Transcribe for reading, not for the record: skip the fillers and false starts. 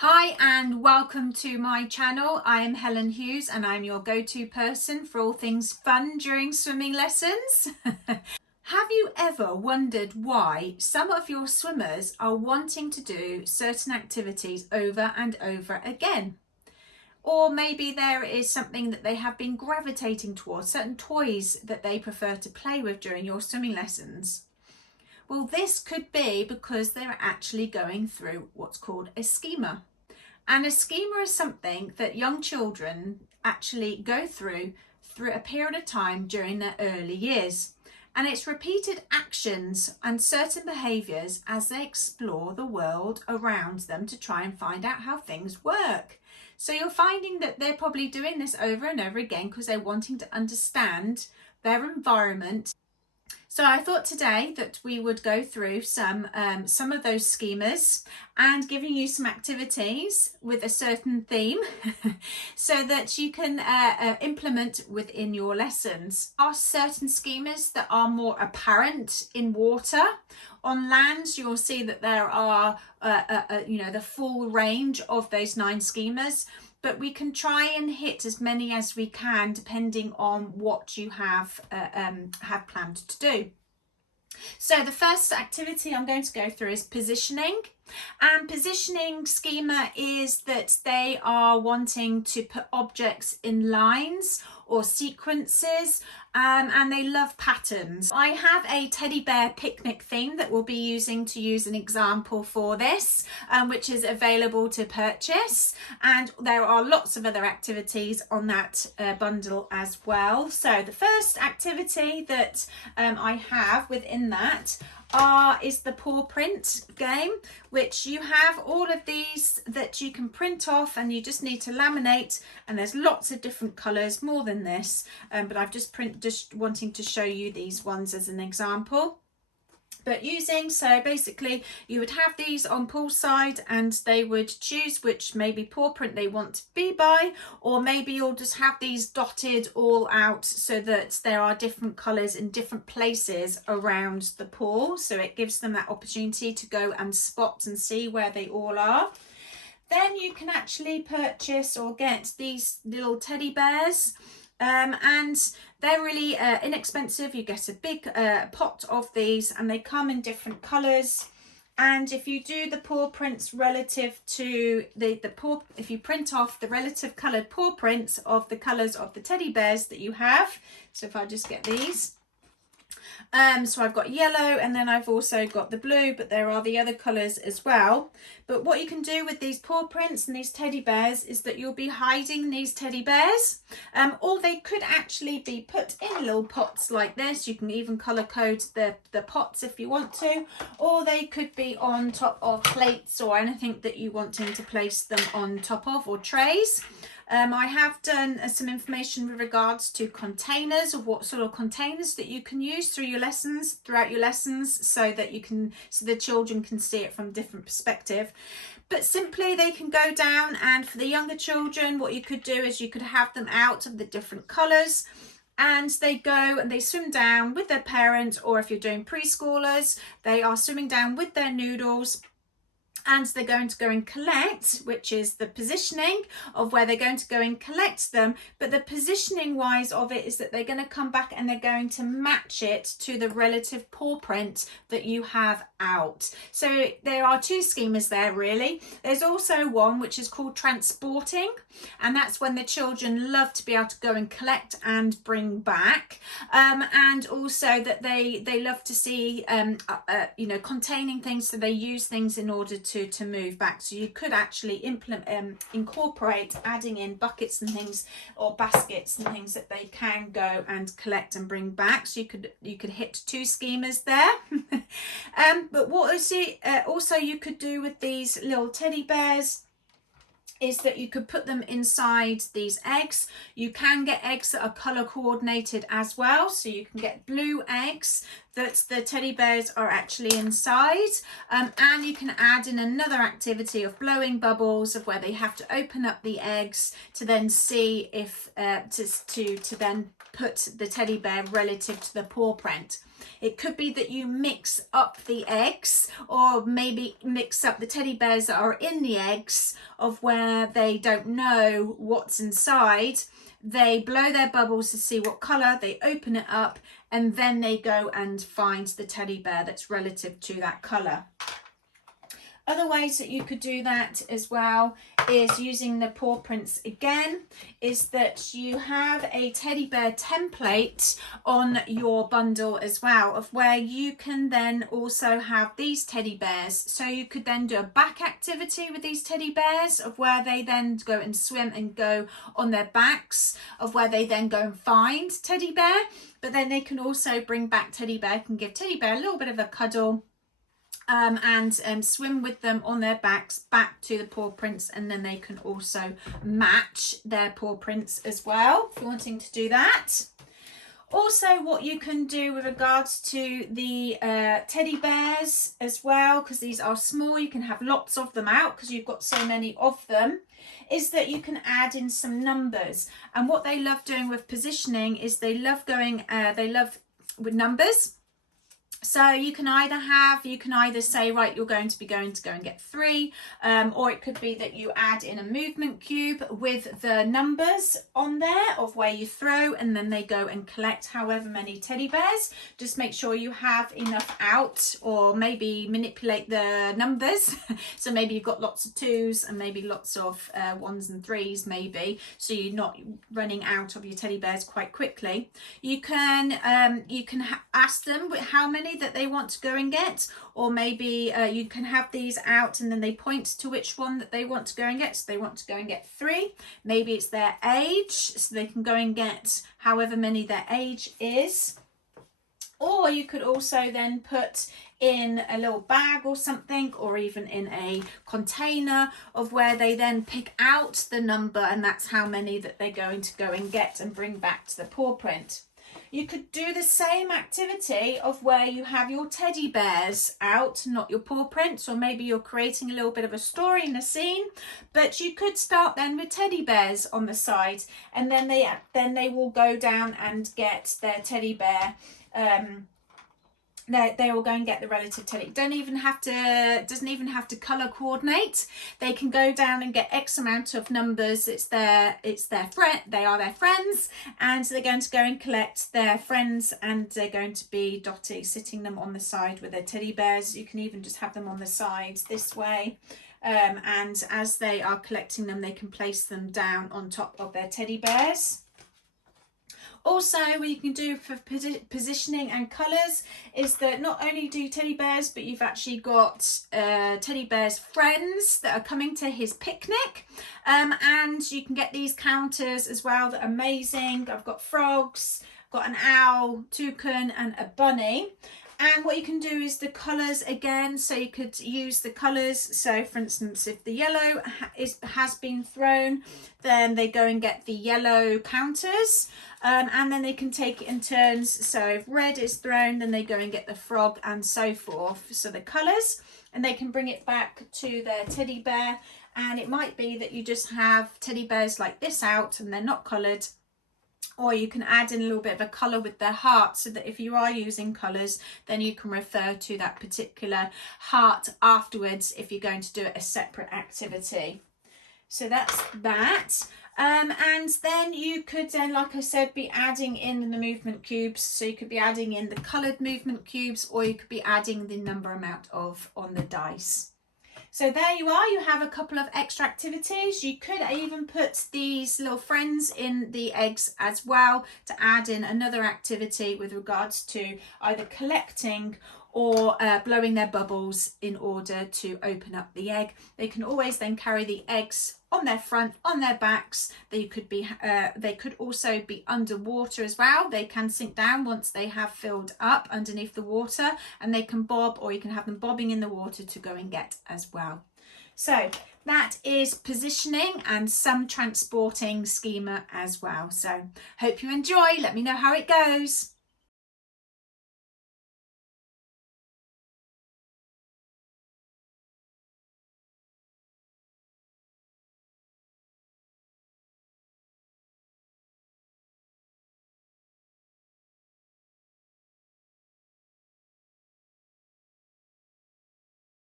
Hi and welcome to my channel. I am Helen Hughes and I'm your go-to person for all things fun during swimming lessons. Have you ever wondered why some of your swimmers are wanting to do certain activities over and over again? Or maybe there is something that they have been gravitating towards, certain toys that they prefer to play with during your swimming lessons. Well, this could be because they're actually going through what's called a schema. And a schema is something that young children actually go through a period of time during their early years. And it's repeated actions and certain behaviours as they explore the world around them to try and find out how things work. So you're finding that they're probably doing this over and over again because they're wanting to understand their environment. So I thought today that we would go through some of those schemas and giving you some activities with a certain theme so that you can implement within your lessons. There are certain schemas that are more apparent in water. On land, you'll see that there are the full range of those 9 schemas. But we can try and hit as many as we can depending on what you have planned to do. So the first activity I'm going to go through is positioning. And positioning schema is that they are wanting to put objects in lines or sequences, and they love patterns. I have a teddy bear picnic theme that we'll be using to use an example for this, which is available to purchase, and there are lots of other activities on that bundle as well. So the first activity that I have within that is the paw print game, which you have all of these that you can print off and you just need to laminate, and there's lots of different colours, more than this, but I've just wanting to show you these ones as an example. But so basically you would have these on poolside and they would choose which maybe paw print they want to be by, or maybe you'll just have these dotted all out so that there are different colours in different places around the pool, so it gives them that opportunity to go and spot and see where they all are. Then you can actually purchase or get these little teddy bears, and they're really inexpensive. You get a big pot of these and they come in different colours. And if you do the paw prints relative to if you print off the relative coloured paw prints of the colours of the teddy bears that you have, so if I just get these, so I've got yellow and then I've also got the blue, but there are the other colours as well. But what you can do with these paw prints and these teddy bears is that you'll be hiding these teddy bears, or they could actually be put in little pots like this. You can even colour code the pots if you want to, or they could be on top of plates or anything that you wanting to place them on top of, or trays. I have done some information with regards to containers, of what sort of containers that you can use throughout your lessons, so that the children can see it from a different perspective. But simply they can go down, and for the younger children, what you could do is you could have them out of the different colours, and they go and they swim down with their parent, or if you're doing preschoolers, they are swimming down with their noodles. And they're going to go and collect, which is the positioning of where they're going to go and collect them. But the positioning wise of it is that they're going to come back and they're going to match it to the relative paw print that you have out. So there are 2 schemas there really. There's also one which is called transporting, and that's when the children love to be able to go and collect and bring back, and also that they love to see containing things, so they use things in order to move back. So you could actually incorporate adding in buckets and things, or baskets and things that they can go and collect and bring back. So you could hit 2 schemas there. But what also you could do with these little teddy bears is that you could put them inside these eggs. You can get eggs that are colour coordinated as well, so you can get blue eggs that the teddy bears are actually inside. And you can add in another activity of blowing bubbles, of where they have to open up the eggs to then see if to then put the teddy bear relative to the paw print. It could be that you mix up the eggs, or maybe mix up the teddy bears that are in the eggs, of where they don't know what's inside. They blow their bubbles to see what colour, they open it up, and then they go and find the teddy bear that's relative to that colour. Other ways that you could do that as well is using the paw prints again, is that you have a teddy bear template on your bundle as well, of where you can then also have these teddy bears. So you could then do a back activity with these teddy bears, of where they then go and swim and go on their backs, of where they then go and find teddy bear. But then they can also bring back teddy bear, can give teddy bear a little bit of a cuddle, and swim with them on their backs back to the paw prints, and then they can also match their paw prints as well if you're wanting to do that. Also, what you can do with regards to the teddy bears as well, because these are small, you can have lots of them out because you've got so many of them, is that you can add in some numbers. And what they love doing with positioning is they love with numbers. So you can either say, right, you're going to go and get 3, or it could be that you add in a movement cube with the numbers on there of where you throw, and then they go and collect however many teddy bears. Just make sure you have enough out, or maybe manipulate the numbers. So maybe you've got lots of 2s and maybe lots of 1s and 3s maybe, so you're not running out of your teddy bears quite quickly. You can ask them how many that they want to go and get, or maybe you can have these out and then they point to which one that they want to go and get. So they want to go and get 3, maybe it's their age, so they can go and get however many their age is. Or you could also then put in a little bag or something, or even in a container, of where they then pick out the number, and that's how many that they're going to go and get and bring back to the paw print. You could do the same activity of where you have your teddy bears out, not your paw prints, or maybe you're creating a little bit of a story in a scene, but you could start then with teddy bears on the side, and then they will go down and get their teddy bear. They will go and get the relative teddy. Doesn't even have to colour coordinate. They can go down and get X amount of numbers. It's their friend. They are their friends, and they're going to go and collect their friends, and they're going to be Dotty sitting them on the side with their teddy bears. You can even just have them on the sides this way. And as they are collecting them, they can place them down on top of their teddy bears. Also, what you can do for positioning and colours is that not only do teddy bears, but you've actually got teddy bear's friends that are coming to his picnic, and you can get these counters as well that are amazing. I've got frogs, got an owl, toucan and a bunny. And what you can do is the colours again, so you could use the colours. So for instance, if the yellow has been thrown, then they go and get the yellow counters, and then they can take it in turns. So if red is thrown, then they go and get the frog, and so forth. So the colours, and they can bring it back to their teddy bear. And it might be that you just have teddy bears like this out and they're not coloured. Or you can add in a little bit of a colour with their heart, so that if you are using colours, then you can refer to that particular heart afterwards if you're going to do a separate activity. So that's that. And then you could then, like I said, be adding in the movement cubes. So you could be adding in the coloured movement cubes, or you could be adding the number amount of on the dice. So there you are, you have a couple of extra activities. You could even put these little friends in the eggs as well, to add in another activity with regards to either collecting or blowing their bubbles in order to open up the egg. They can always then carry the eggs on their front, on their backs. They could also be underwater as well. They can sink down once they have filled up underneath the water, and they can bob, or you can have them bobbing in the water to go and get as well. So that is positioning and some transporting schema as well. So hope you enjoy. Let me know how it goes.